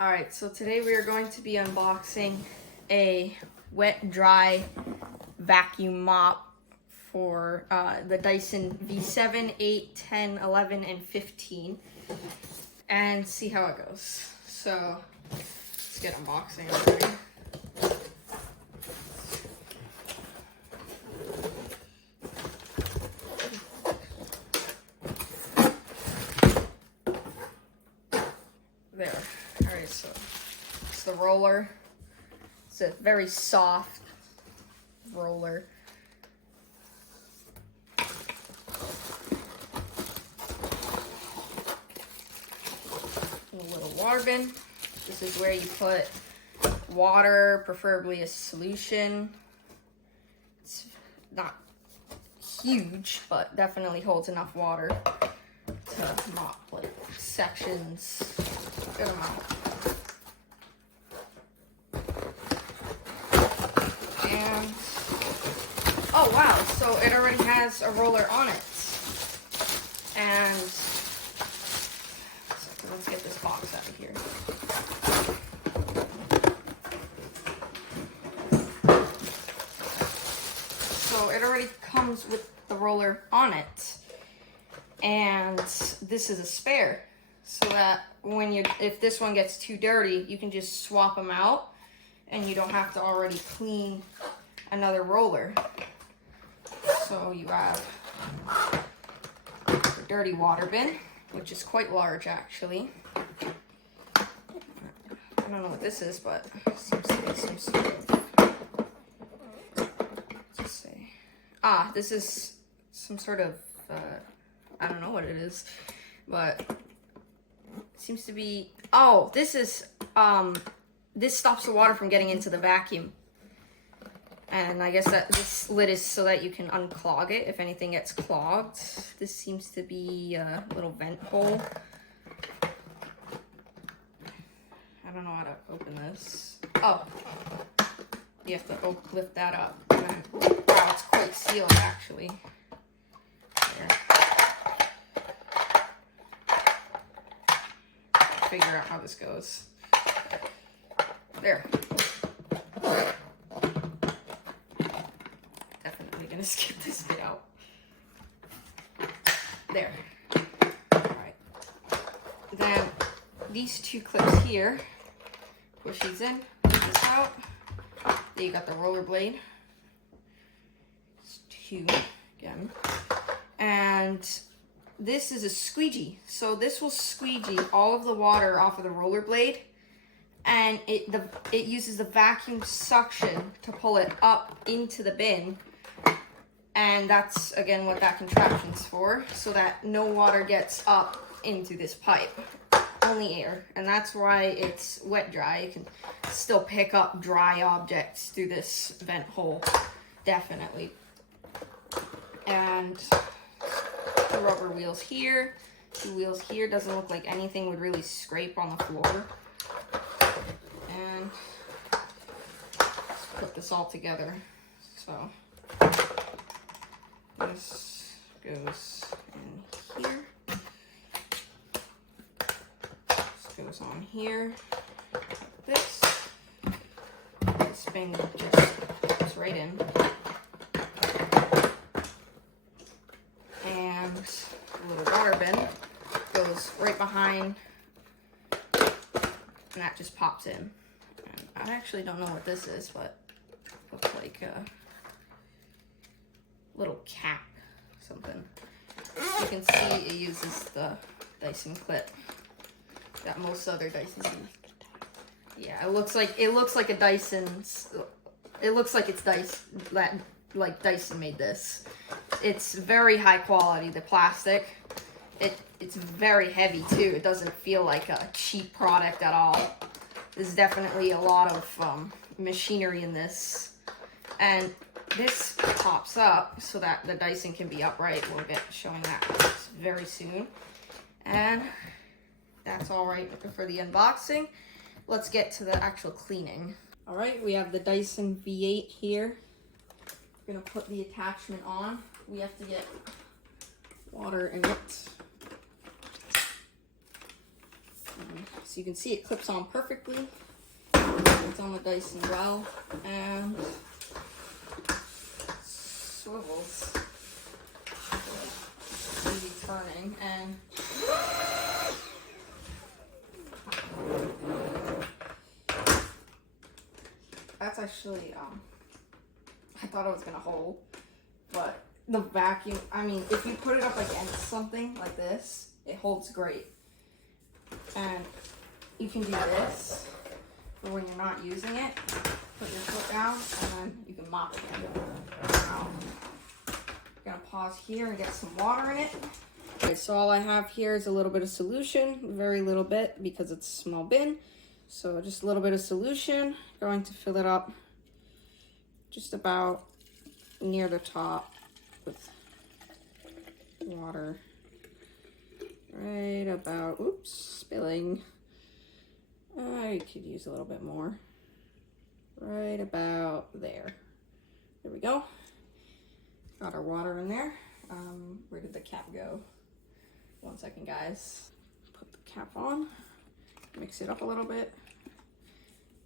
Alright, so today we are going to be unboxing a wet dry vacuum mop for the Dyson V7, 8, 10, 11, and 15 and see how it goes. So let's get unboxing already. There. Alright, so it's the roller. It's a very soft roller. A little water bin. This is where you put water, preferably a solution. It's not huge, but definitely holds enough water to mop like sections. Good amount. And oh wow, so it already has a roller on it. And so let's get this box out of here. So it already comes with the roller on it. And this is a spare, so that if this one gets too dirty, you can just swap them out and you don't have to already clean another roller. So you have the dirty water bin, which is quite large actually. I don't know what this is, but it seems to be some sort of, let's say, this is some sort of I don't know what it is, but it seems to be, oh, this is, this stops the water from getting into the vacuum. And I guess that this lid is so that you can unclog it if anything gets clogged. This seems to be a little vent hole. I don't know how to open this. Oh, you have to lift that up. And then, wow, it's quite sealed actually. There. Figure out how this goes. There. Definitely gonna skip this bit out. There. Alright. Then these two clips here, push these in, push this out. Then you got the roller blade. It's two again. And this is a squeegee, so this will squeegee all of the water off of the roller blade, and it uses the vacuum suction to pull it up into the bin, and that's again what that contraption's for, so that no water gets up into this pipe, only air, and that's why it's wet dry. You can still pick up dry objects through this vent hole, definitely. And the rubber wheels here, two wheels here. Doesn't look like anything would really scrape on the floor. And let's put this all together. So this goes in here. This goes on here. Like this. This thing just goes right in. And the little water bin goes right behind, and that just pops in. And I actually don't know what this is, but it looks like a little cap, something. You can see it uses the Dyson clip that most other Dysons use. Yeah, it looks like a Dyson's. It looks like it's Dyson, like Dyson made this. It's very high quality, the plastic. It's very heavy too. It doesn't feel like a cheap product at all. There's definitely a lot of machinery in this. And this pops up so that the Dyson can be upright. We'll get showing that very soon. And that's all right for the unboxing. Let's get to the actual cleaning. All right, we have the Dyson V8 here. We're gonna put the attachment on. We have to get water in it. So you can see it clips on perfectly. It's on the Dyson well, and swivels. Easy turning, and that's actually, I thought it was gonna hold, but the vacuum, I mean, if you put it up against something like this, it holds great. And you can do this for when you're not using it. Put your foot down, and then you can mop it. Now, I'm gonna pause here and get some water in it. Okay, so all I have here is a little bit of solution, very little bit because it's a small bin. So just a little bit of solution, going to fill it up just about near the top with water. Right about, oops, spilling. I could use a little bit more. Right about there. There we go. Got our water in there. Where did the cap go? 1 second, guys. Put the cap on. Mix it up a little bit.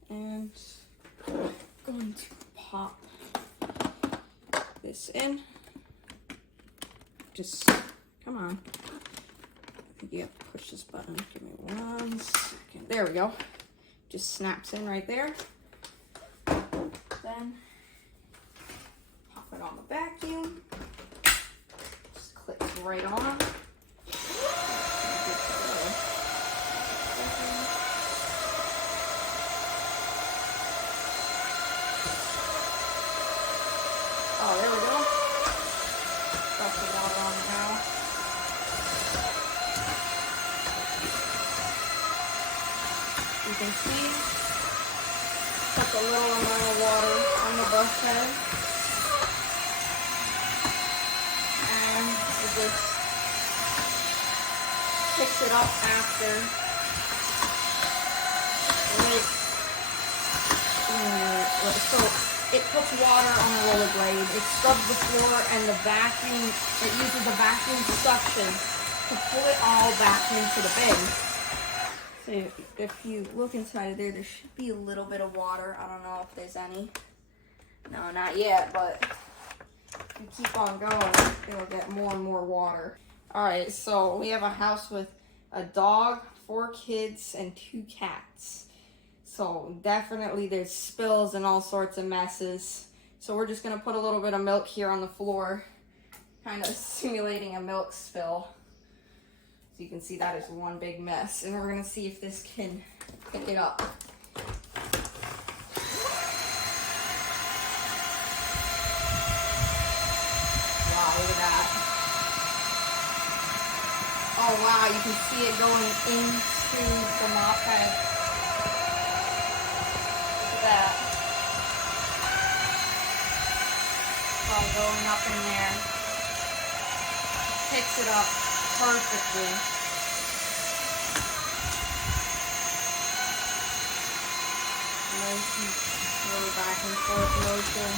And I'm going to pop this in. Just, come on. I think you have to push this button. Give me 1 second. There we go. Just snaps in right there. Then pop it on the vacuum. Just clicks right on. Oh, there we go. Got the water on it now. You can see, took a little amount of water on the brush head. And it just picks it up after. So it puts water on the roller blade. It scrubs the floor, and the vacuum, it uses the vacuum suction to pull it all back into the bin. So if you look inside of there, there should be a little bit of water. I don't know if there's any. No, not yet, but if you keep on going, it'll get more and more water. All right, so we have a house with a dog, 4 kids, and 2 cats. So definitely there's spills and all sorts of messes. So we're just gonna put a little bit of milk here on the floor, kind of simulating a milk spill. So you can see that is one big mess. And we're gonna see if this can pick it up. Wow, look at that. Oh wow, you can see it going into the mop head. That all going up in there, picks it up perfectly. Motion, little back and forth motion.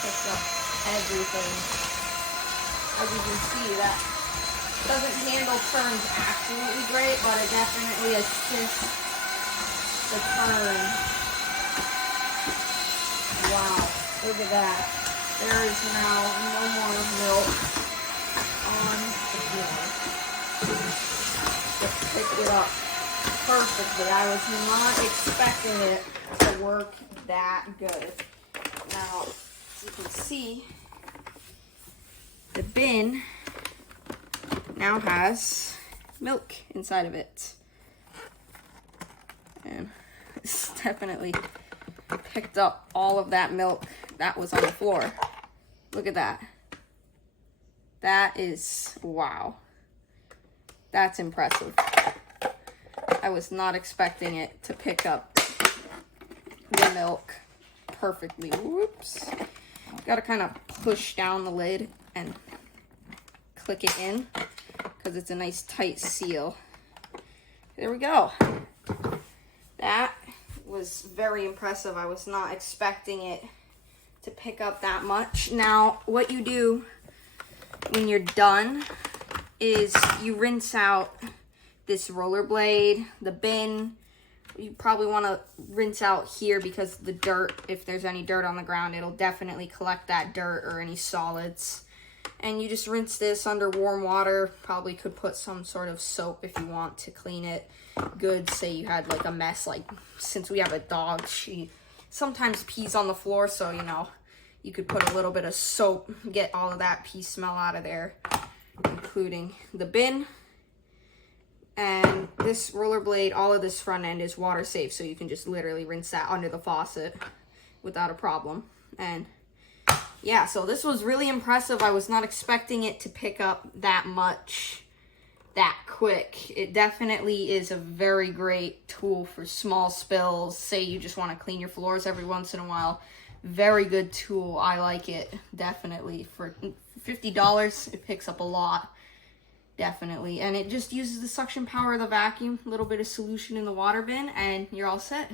Picks up everything. As you can see, that doesn't handle turns absolutely great, but it definitely assists the turn. Wow, look at that. There is now no more milk on the floor. Just picked it up perfectly. I was not expecting it to work that good. Now, as you can see, the bin now has milk inside of it. And it's definitely picked up all of that milk that was on the floor. Look at that. That is, wow. That's impressive. I was not expecting it to pick up the milk perfectly. Whoops. Gotta kind of push down the lid and click it in, because it's a nice tight seal. There we go. That was very impressive. I was not expecting it to pick up that much. Now, what you do when you're done is you rinse out this roller blade, the bin. You probably want to rinse out here because the dirt, if there's any dirt on the ground, it'll definitely collect that dirt or any solids. And you just rinse this under warm water. Probably could put some sort of soap if you want to clean it good. Say you had like a mess, like since we have a dog, she sometimes pees on the floor, so you know, you could put a little bit of soap, get all of that pee smell out of there, including the bin. And this roller blade, all of this front end is water safe, so you can just literally rinse that under the faucet without a problem. And yeah, so this was really impressive. I was not expecting it to pick up that much that quick. It definitely is a very great tool for small spills. Say you just want to clean your floors every once in a while. Very good tool. I like it, definitely. For $50, it picks up a lot. Definitely. And it just uses the suction power of the vacuum, a little bit of solution in the water bin, and you're all set.